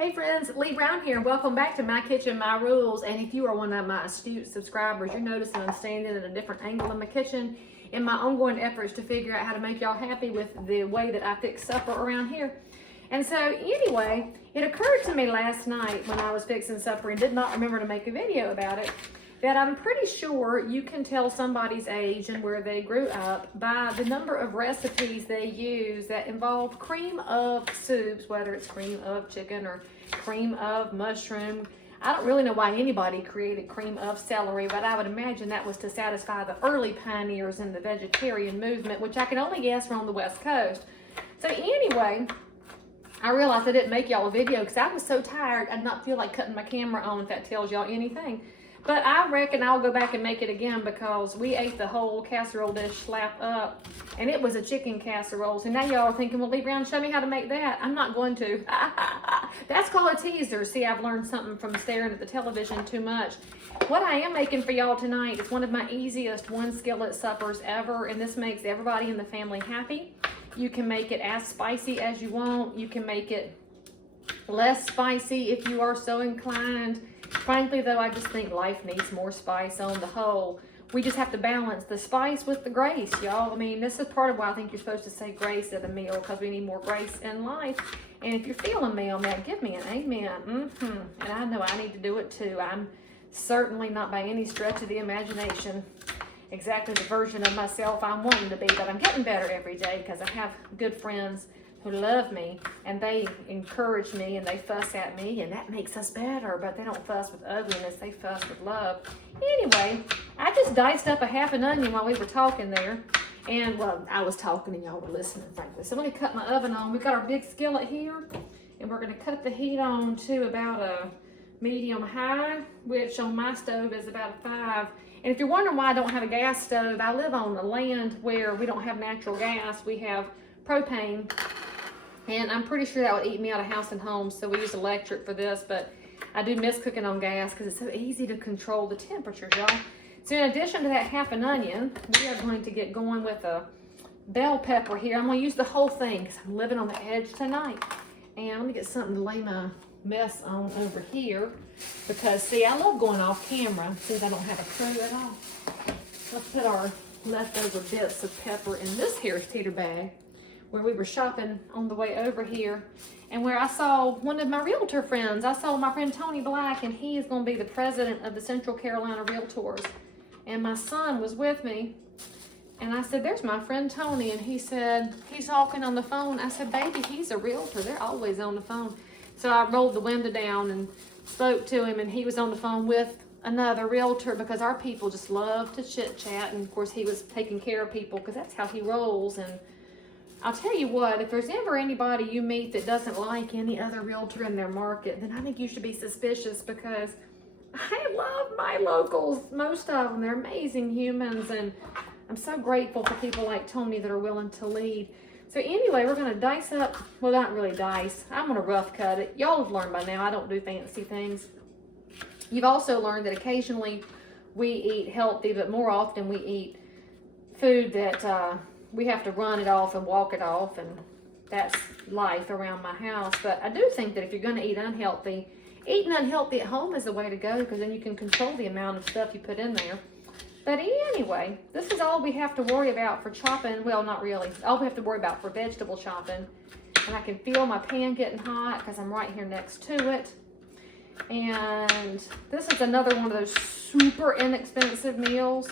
Hey friends, Leigh Brown here. Welcome back to My Kitchen, My Rules. And if you are one of my astute subscribers, you're noticing I'm standing at a different angle in my kitchen in my ongoing efforts to figure out how to make y'all happy with the way that I fix supper around here. And so anyway, it occurred to me last night when I was fixing supper and did not remember to make a video about it, that I'm pretty sure you can tell somebody's age and where they grew up by the number of recipes they use that involve cream of soups, whether it's cream of chicken or cream of mushroom. I don't really know why anybody created cream of celery, but I would imagine that was to satisfy the early pioneers in the vegetarian movement, which I can only guess were on the West Coast. So anyway, I realized I didn't make y'all a video because I was so tired I did not feel like cutting my camera on, if that tells y'all anything. But I reckon I'll go back and make it again because we ate the whole casserole dish slap up and it was a chicken casserole. So now y'all are thinking, well, Leigh Brown, show me how to make that. I'm not going to. That's called a teaser. See, I've learned something from staring at the television too much. What I am making for y'all tonight is one of my easiest one skillet suppers ever, and this makes everybody in the family happy. You can make it as spicy as you want. You can make it less spicy if you are so inclined. Frankly, though, I just think life needs more spice on the whole. We just have to balance the spice with the grace, y'all. I mean, this is part of why I think you're supposed to say grace at a meal, because we need more grace in life. And if you're feeling me on that, give me an amen. And I know I need to do it too. I'm certainly not by any stretch of the imagination exactly the version of myself I'm wanting to be, but I'm getting better every day because I have good friends who love me and they encourage me and they fuss at me, and that makes us better. But they don't fuss with ugliness, they fuss with love. Anyway, I just diced up a half an onion while we were talking there, and well, I was talking and y'all were listening, frankly. So let me cut my oven on. We've got our big skillet here and we're going to cut the heat on to about a medium high, which on my stove is about a 5. And if you're wondering why I don't have a gas stove, I live on a land where we don't have natural gas, we have propane. And I'm pretty sure that would eat me out of house and home, so we use electric for this, but I do miss cooking on gas because it's so easy to control the temperatures, y'all. So in addition to that half an onion, we are going to get going with a bell pepper here. I'm going to use the whole thing because I'm living on the edge tonight. And let me get something to lay my mess on over here because, see, I love going off camera since I don't have a crew at all. Let's put our leftover bits of pepper in this Harris Teeter bag, where we were shopping on the way over here, and where I saw one of my realtor friends. I saw my friend Tony Black, and he is going to be the president of the Central Carolina Realtors. And my son was with me, and I said, there's my friend Tony. And he said, he's talking on the phone. I said, baby, he's a realtor. They're always on the phone. So I rolled the window down and spoke to him, and he was on the phone with another realtor because our people just love to chit chat. And of course he was taking care of people because that's how he rolls. And I'll tell you what, if there's ever anybody you meet that doesn't like any other realtor in their market, then I think you should be suspicious, because I love my locals, most of them. They're amazing humans, and I'm so grateful for people like Tony that are willing to lead. So anyway, we're going to dice up, well, not really dice. I'm going to rough cut it. Y'all have learned by now I don't do fancy things. You've also learned that occasionally we eat healthy, but more often we eat food that we have to run it off and walk it off, and that's life around my house. But I do think that if you're going to eat unhealthy, eating unhealthy at home is the way to go, because then you can control the amount of stuff you put in there. But anyway, this is all we have to worry about for chopping. Well, not really. All we have to worry about for vegetable chopping. And I can feel my pan getting hot because I'm right here next to it. And this is another one of those super inexpensive meals.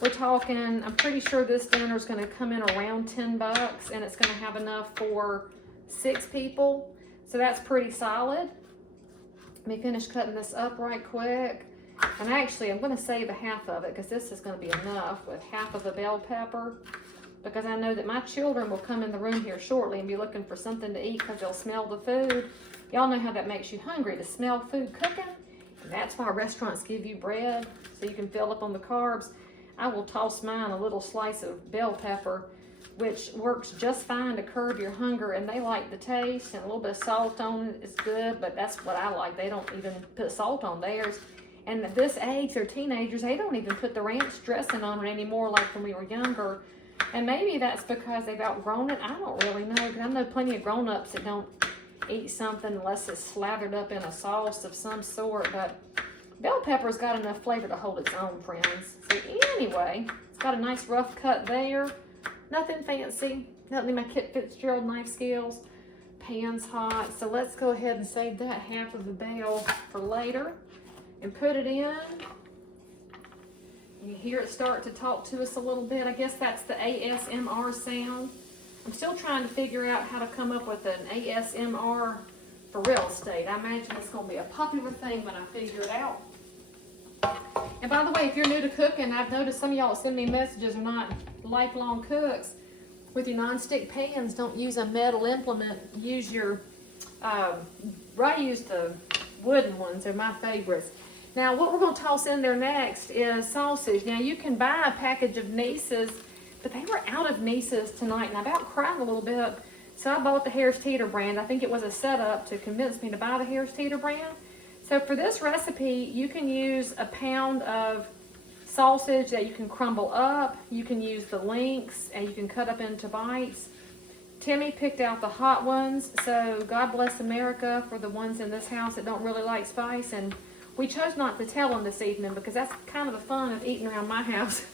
We're talking, I'm pretty sure this dinner is going to come in around $10, and it's going to have enough for 6 people. So that's pretty solid. Let me finish cutting this up right quick. And actually, I'm going to save a half of it because this is going to be enough with half of a bell pepper, because I know that my children will come in the room here shortly and be looking for something to eat because they'll smell the food. Y'all know how that makes you hungry, to smell food cooking. And that's why restaurants give you bread, so you can fill up on the carbs. I will toss mine a little slice of bell pepper, which works just fine to curb your hunger, and they like the taste, and a little bit of salt on it is good, but that's what I like. They don't even put salt on theirs. And at this age, they're teenagers, they don't even put the ranch dressing on it anymore like when we were younger. And maybe that's because they've outgrown it. I don't really know, because I know plenty of grown-ups that don't eat something unless it's slathered up in a sauce of some sort. But bell pepper's got enough flavor to hold its own, friends. So anyway, it's got a nice rough cut there. Nothing fancy. Nothing in my Kit Fitzgerald knife skills. Pan's hot. So let's go ahead and save that half of the bell for later and put it in. You hear it start to talk to us a little bit. I guess that's the ASMR sound. I'm still trying to figure out how to come up with an ASMR for real estate. I imagine it's going to be a popular thing when I figure it out. And by the way, if you're new to cooking, I've noticed some of y'all send me messages are not lifelong cooks. With your non-stick pans, don't use a metal implement. Use your, I use the wooden ones. They're my favorites. Now, what we're going to toss in there next is sausage. Now, you can buy a package of Neese's, but they were out of Neese's tonight, and I about cried a little bit. So I bought the Harris Teeter brand. I think it was a setup to convince me to buy the Harris Teeter brand. So for this recipe, you can use a pound of sausage that you can crumble up. You can use the links, and you can cut up into bites. Timmy picked out the hot ones, so God bless America for the ones in this house that don't really like spice. And we chose not to tell them this evening because that's kind of the fun of eating around my house.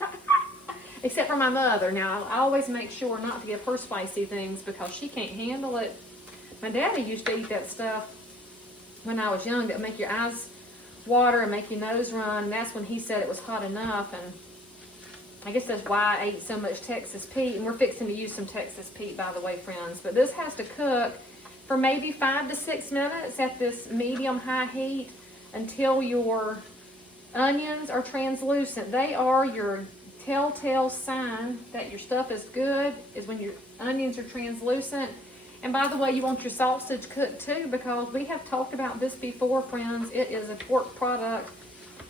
Except for my mother. Now, I always make sure not to give her spicy things because she can't handle it. My daddy used to eat that stuff when I was young that would make your eyes water and make your nose run. And that's when he said it was hot enough. And I guess that's why I ate so much Texas Pete. And we're fixing to use some Texas Pete, by the way, friends. But this has to cook for maybe 5 to 6 minutes at this medium-high heat until your onions are translucent. They are your telltale sign that your stuff is good, is when your onions are translucent. And by the way, you want your sausage cooked too, because we have talked about this before, friends. It is a pork product,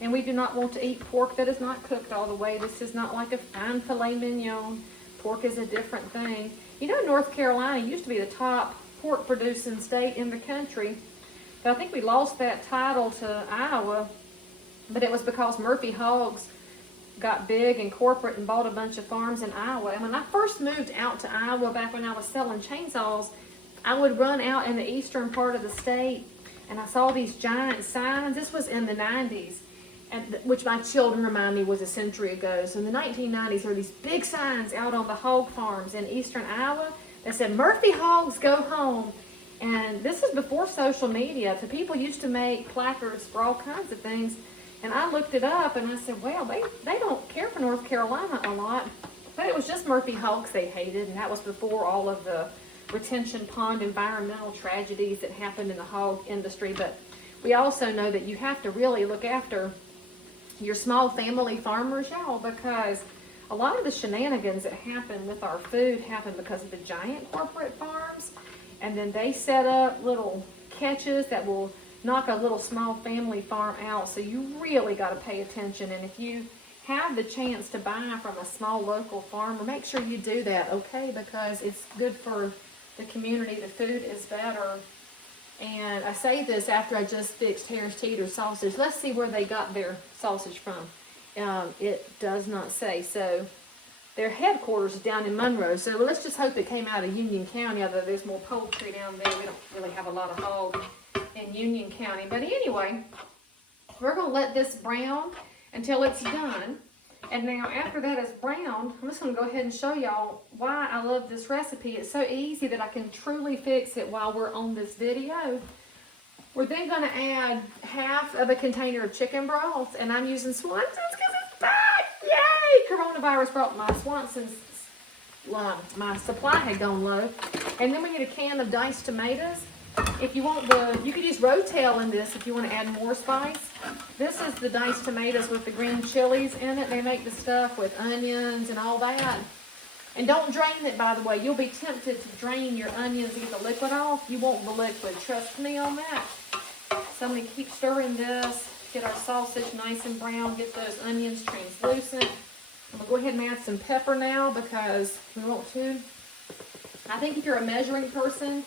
and we do not want to eat pork that is not cooked all the way. This is not like a fine filet mignon. Pork is a different thing. You know, North Carolina used to be the top pork producing state in the country. But I think we lost that title to Iowa, but it was because Murphy Hogs got big and corporate and bought a bunch of farms in Iowa. And when I first moved out to Iowa, back when I was selling chainsaws, I would run out in the eastern part of the state, and I saw these giant signs. This was in the 90s, and which my children remind me was a century ago. So in the 1990s, there were these big signs out on the hog farms in eastern Iowa that said, "Murphy Hogs go home." And this is before social media. So people used to make placards for all kinds of things. And I looked it up and I said, well, they don't care for North Carolina a lot. But it was just Murphy Hogs they hated. And that was before all of the retention pond environmental tragedies that happened in the hog industry. But we also know that you have to really look after your small family farmers, y'all, because a lot of the shenanigans that happen with our food happen because of the giant corporate farms. And then they set up little catches that will knock a little small family farm out. So you really got to pay attention. And if you have the chance to buy from a small local farmer, make sure you do that, okay? Because it's good for the community. The food is better. And I say this after I just fixed Harris Teeter sausage. Let's see where they got their sausage from. It does not say. So their headquarters is down in Monroe. So let's just hope it came out of Union County, although there's more poultry down there. We don't really have a lot of hog in Union County. But anyway, we're going to let this brown until it's done. And now after that is browned, I'm just going to go ahead and show y'all why I love this recipe. It's so easy that I can truly fix it while we're on this video. We're then going to add half of a container of chicken broth, and I'm using Swanson's because it's back. Yay! Coronavirus brought my Swanson's, my supply had gone low. And then we need a can of diced tomatoes. If you want you could use rotel in this if you want to add more spice. This is the diced tomatoes with the green chilies in it. They make the stuff with onions and all that. And don't drain it, by the way. You'll be tempted to drain your onions to get the liquid off. You want the liquid. Trust me on that. So I'm going to keep stirring this. Get our sausage nice and brown. Get those onions translucent. I'm going to go ahead and add some pepper now because we want to. I think if you're a measuring person,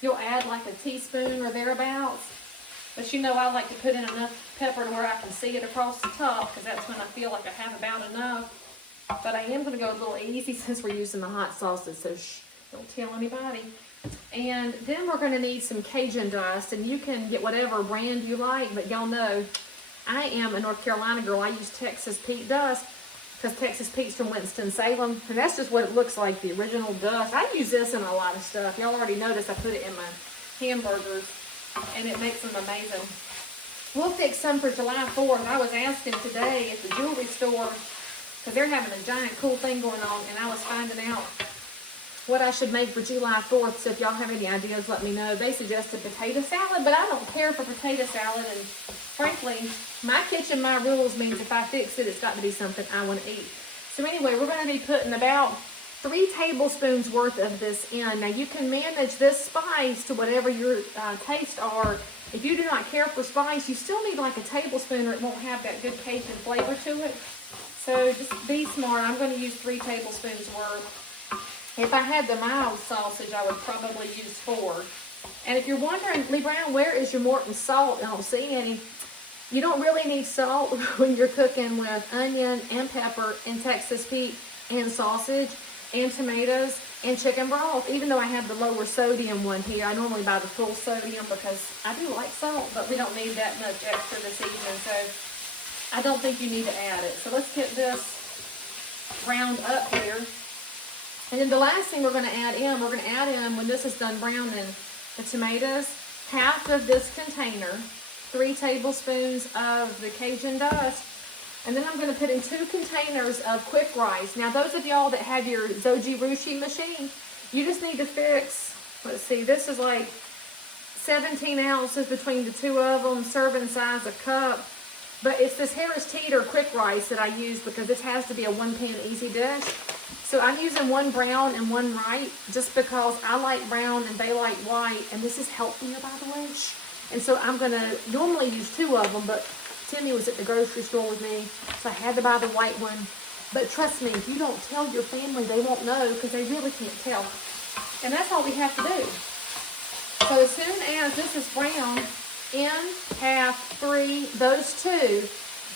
you'll add like a teaspoon or thereabouts. But you know I like to put in enough pepper to where I can see it across the top because that's when I feel like I have about enough. But I am going to go a little easy since we're using the hot sauces, so shh, don't tell anybody. And then we're gonna need some Cajun dust, and you can get whatever brand you like, but y'all know I am a North Carolina girl. I use Texas Pete dust because Texas Pete's from Winston-Salem, and that's just what it looks like, the original dust. I use this in a lot of stuff. Y'all already noticed I put it in my hamburgers, and it makes them amazing. We'll fix some for July 4th. I was asking today at the jewelry store, because they're having a giant cool thing going on, and I was finding out what I should make for July 4th. So if y'all have any ideas, let me know. They suggested potato salad, but I don't care for potato salad, and frankly, my kitchen, my rules means if I fix it, it's got to be something I want to eat. So anyway, we're going to be putting about 3 tablespoons worth of this in. Now you can manage this spice to whatever your tastes are. If you do not care for spice, you still need like a tablespoon or it won't have that good Cajun flavor to it. So just be smart. I'm going to use 3 tablespoons worth. If I had the mild sausage, I would probably use 4. And if you're wondering, Leigh Brown, where is your Morton salt? I don't see any. You don't really need salt when you're cooking with onion and pepper and Texas Pete and sausage and tomatoes and chicken broth, even though I have the lower sodium one here. I normally buy the full sodium because I do like salt, but we don't need that much extra this evening, so I don't think you need to add it. So let's get this browned up here. And then the last thing we're going to add in, when this is done browning the tomatoes, half of this container, 3 tablespoons of the Cajun dust, and then I'm going to put in 2 containers of quick rice. Now those of y'all that have your 𝙁𝙀𝘼𝘾𝙃 machine, you just need to fix, let's see, this is like 17 ounces between the 2 of them, serving size a cup. But it's this Harris Teeter quick rice that I use because this has to be a 1-pan easy dish. So I'm using 1 brown and 1 white just because I like brown and they like white, and this is healthier, by the way. And so I'm going to normally use 2 of them, but Timmy was at the grocery store with me, so I had to buy the white one. But trust me, if you don't tell your family, they won't know because they really can't tell. And that's all we have to do. So as soon as this is brown, in, half, 3, those 2,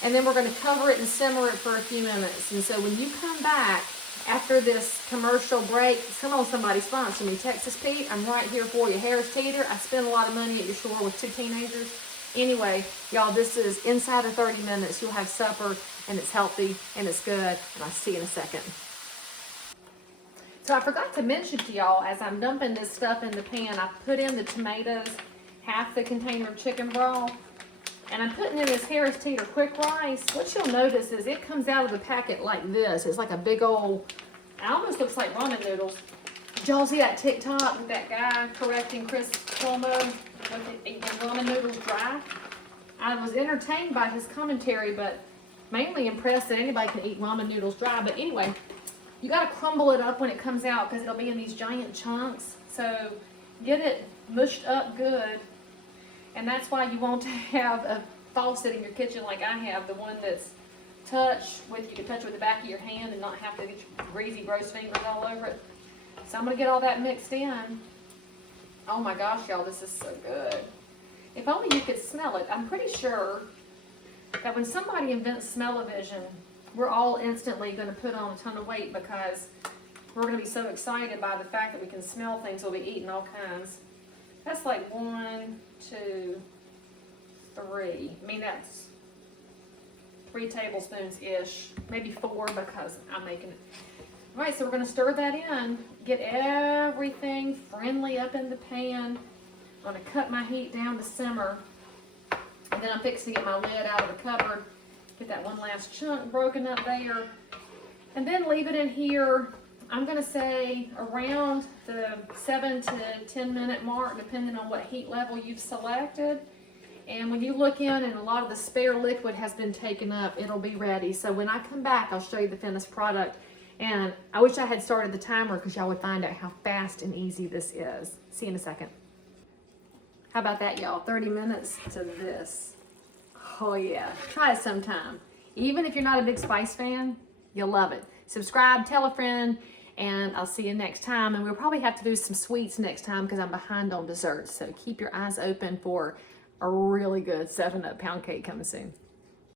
and then we're going to cover it and simmer it for a few minutes. And so when you come back after this commercial break, come on, somebody sponsor me. Texas Pete, I'm right here for you. Harris Teeter, I spend a lot of money at your store with 2 teenagers. Anyway, y'all, this is inside of 30 minutes. You'll have supper, and it's healthy, and it's good, and I'll see you in a second. So I forgot to mention to y'all, as I'm dumping this stuff in the pan, I put in the tomatoes, half the container of chicken broth, and I'm putting in this Harris Teeter quick rice. What you'll notice is it comes out of the packet like this. It's like a big old, it almost looks like ramen noodles. Did y'all see that TikTok with that guy correcting Chris Cuomo with eating ramen noodles dry? I was entertained by his commentary, but mainly impressed that anybody can eat ramen noodles dry. But anyway, you got to crumble it up when it comes out because it'll be in these giant chunks. So get it mushed up good. And that's why you want to have a faucet in your kitchen like I have, the one that's you can touch with the back of your hand and not have to get your greasy, gross fingers all over it. So I'm going to get all that mixed in. Oh my gosh, y'all, this is so good. If only you could smell it. I'm pretty sure that when somebody invents smell-o-vision, we're all instantly going to put on a ton of weight because we're going to be so excited by the fact that we can smell things. We'll be eating all kinds. That's like 1, 2, 3. I mean, that's 3 tablespoons-ish, maybe 4 because I'm making it. All right, so we're going to stir that in, get everything friendly up in the pan. I'm going to cut my heat down to simmer, and then I'm fixing to get my lid out of the cupboard, get that one last chunk broken up there, and then leave it in here. I'm going to say around the 7 to 10 minute mark, depending on what heat level you've selected. And when you look in and a lot of the spare liquid has been taken up, it'll be ready. So when I come back, I'll show you the finished product. And I wish I had started the timer because y'all would find out how fast and easy this is. See you in a second. How about that, y'all? 30 minutes to this. Oh yeah, try it sometime. Even if you're not a big spice fan, you'll love it. Subscribe, tell a friend, and I'll see you next time. And we'll probably have to do some sweets next time because I'm behind on desserts. So keep your eyes open for a really good 7-up pound cake coming soon.